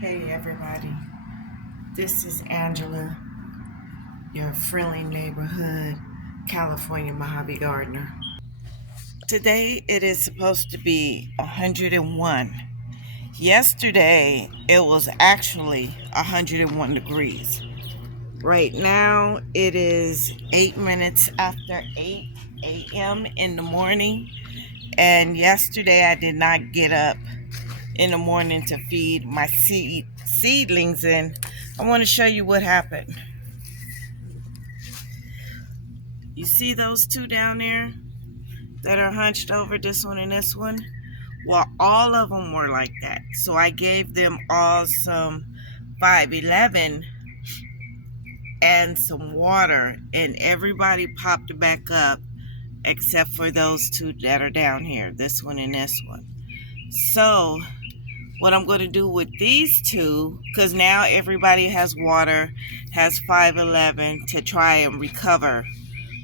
Hey everybody, this is Angela, your friendly neighborhood California Mojave gardener. Today it is supposed to be 101. Yesterday it was actually 101 degrees. Right now it is 8 minutes after 8 a.m. in the morning, and yesterday I did not get up in the morning to feed my seedlings, and I want to show you what happened. You see those two down there that are hunched over, this one and this one? Well, all of them were like that. So I gave them all some 511 and some water, and everybody popped back up except for those two that are down here, this one and this one. So what I'm going to do with these two, because now everybody has water, has 511 to try and recover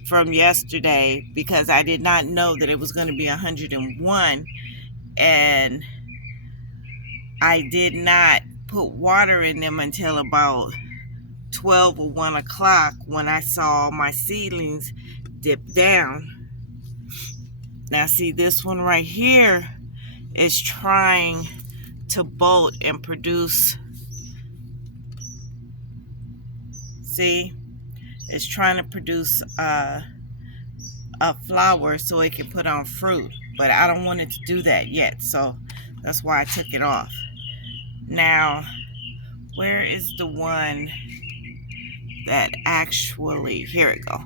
from yesterday, because I did not know that it was going to be 101, and I did not put water in them until about 12 or 1 o'clock when I saw my seedlings dip down. Now see, this one right here is trying to bolt and produce. See, it's trying to produce a flower so it can put on fruit, but I don't want it to do that yet, so that's why I took it off. Now, where is the one that actually, here it go.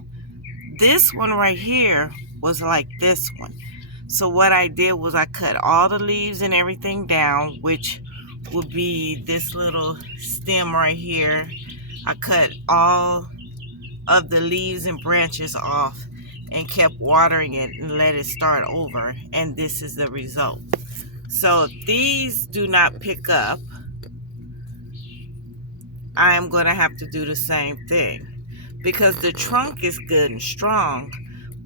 This one right here was like this one. So what I did was I cut all the leaves and everything down, which would be this little stem right here. I cut all of the leaves and branches off and kept watering it and let it start over, and this is the result. So if these do not pick up, I am going to have to do the same thing, because the trunk is good and strong,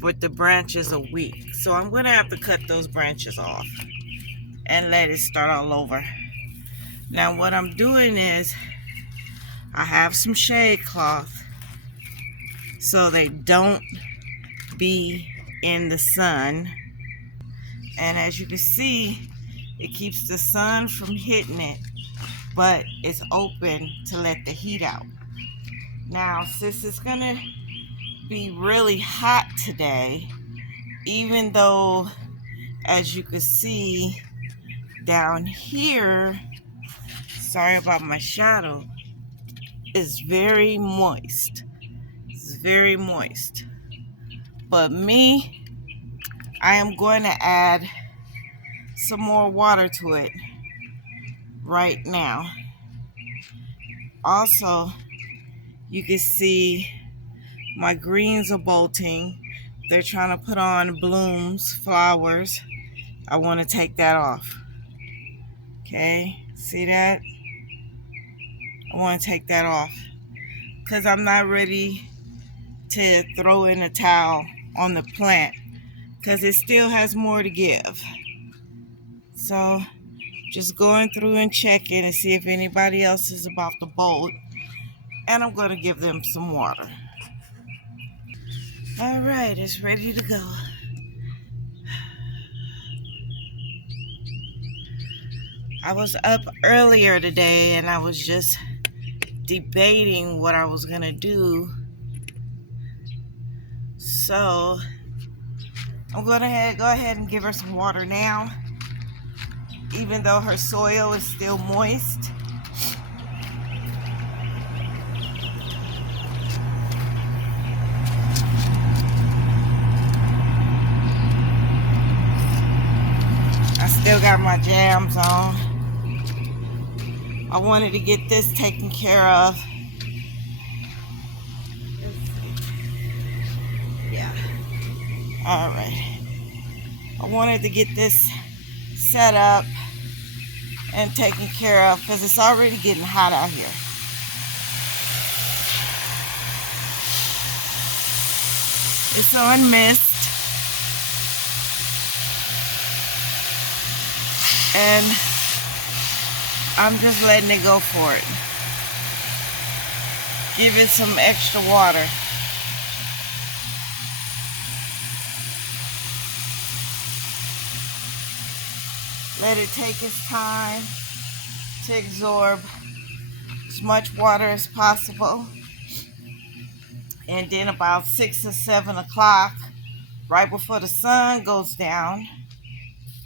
but the branches are weak. So I'm going to have to cut those branches off and let it start all over. Now what I'm doing is I have some shade cloth so they don't be in the sun, and as you can see, it keeps the sun from hitting it, but it's open to let the heat out. Now since it's gonna be really hot today, even though, as you can see down here, sorry about my shadow, is very moist. It's very moist. But me, I am going to add some more water to it right now. Also, you can see my greens are bolting. They're trying to put on blooms, flowers. I want to take that off. Okay, see that? I want to take that off because I'm not ready to throw in a towel on the plant, because it still has more to give. So just going through and checking and see if anybody else is about to bolt, and I'm going to give them some water. All right, it's ready to go. I was up earlier today and I was just debating what I was going to do. So I'm going to go ahead and give her some water now, even though her soil is still moist. I still got my jams on. I wanted to get this taken care of. Yeah. All right. I wanted to get this set up and taken care of because it's already getting hot out here. It's on mist. And I'm just letting it go for it. Give it some extra water. Let it take its time to absorb as much water as possible. And then about 6 or 7 o'clock, right before the sun goes down,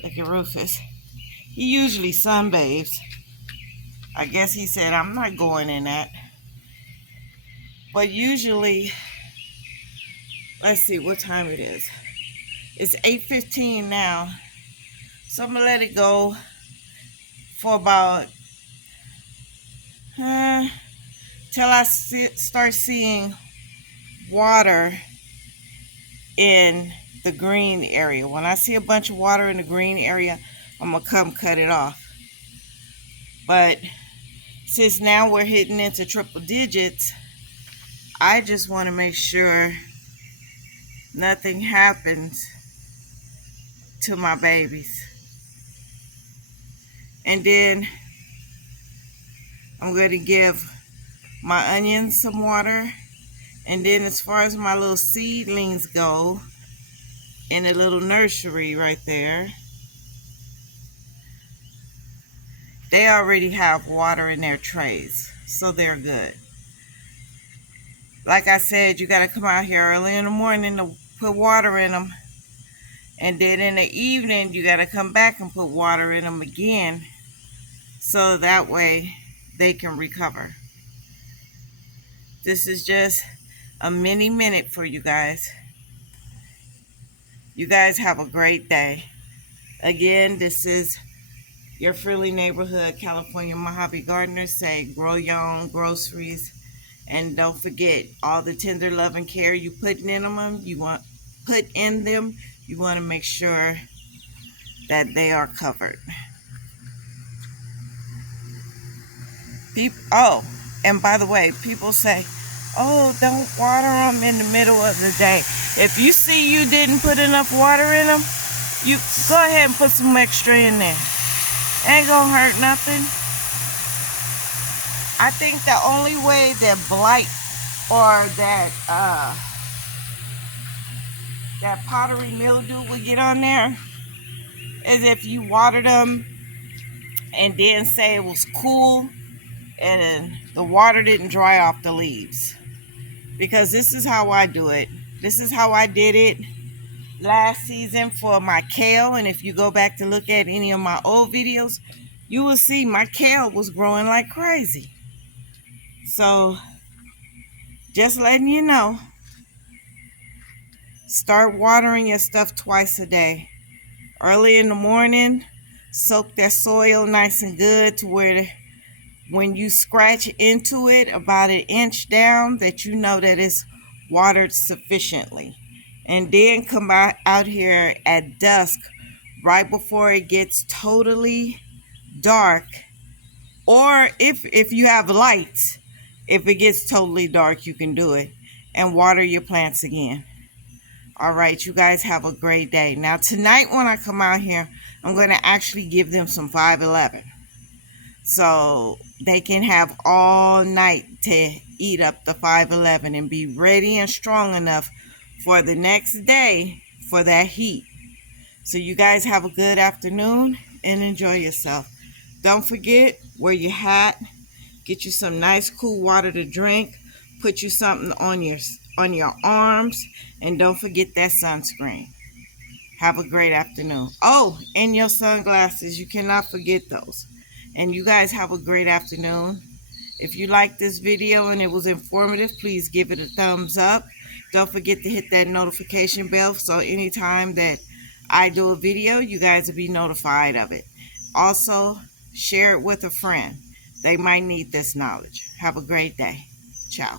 look at Rufus. He usually sunbathes. I guess he said, I'm not going in that. But usually, let's see what time it is. It's 8:15 now. So I'm going to let it go for about, till I start seeing water in the green area. When I see a bunch of water in the green area, I'm going to come cut it off. But since now we're hitting into triple digits, I just want to make sure nothing happens to my babies. And then I'm going to give my onions some water. And then as far as my little seedlings go, in a little nursery right there, they already have water in their trays, so they're good. Like I said, you got to come out here early in the morning to put water in them. And then in the evening, you got to come back and put water in them again, so that way they can recover. This is just a mini minute for you guys. You guys have a great day. Again, this is your friendly neighborhood California Mojave Gardener. Say, grow your own groceries. And don't forget, all the tender love and care you put in them, you want to make sure that they are covered. Oh, and by the way, people say, oh, don't water them in the middle of the day. If you see you didn't put enough water in them, you go ahead and put some extra in there. Ain't gonna hurt nothing. I think the only way that blight or that powdery mildew would get on there is if you watered them and then say it was cool and the water didn't dry off the leaves. Because this is how I do it. This is how I did it last season for my kale. And if you go back to look at any of my old videos, you will see my kale was growing like crazy. So just letting you know, start watering your stuff twice a day. Early in the morning, soak that soil nice and good to where when you scratch into it about an inch down, that you know that it's watered sufficiently. And then come out here at dusk, right before it gets totally dark. Or if you have lights, if it gets totally dark, you can do it. And water your plants again. All right, you guys have a great day. Now tonight when I come out here, I'm going to actually give them some 511. So they can have all night to eat up the 511 and be ready and strong enough for the next day for that heat. So you guys have a good afternoon and enjoy yourself. Don't forget, wear your hat, get you some nice cool water to drink, put you something on your arms, and don't forget that sunscreen. Have a great afternoon. Oh, and your sunglasses, you cannot forget those. And you guys have a great afternoon. If you liked this video and it was informative, please give it a thumbs up. Don't forget to hit that notification bell so anytime that I do a video, you guys will be notified of it. Also, share it with a friend. They might need this knowledge. Have a great day. Ciao.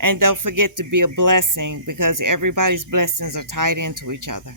And don't forget to be a blessing, because everybody's blessings are tied into each other.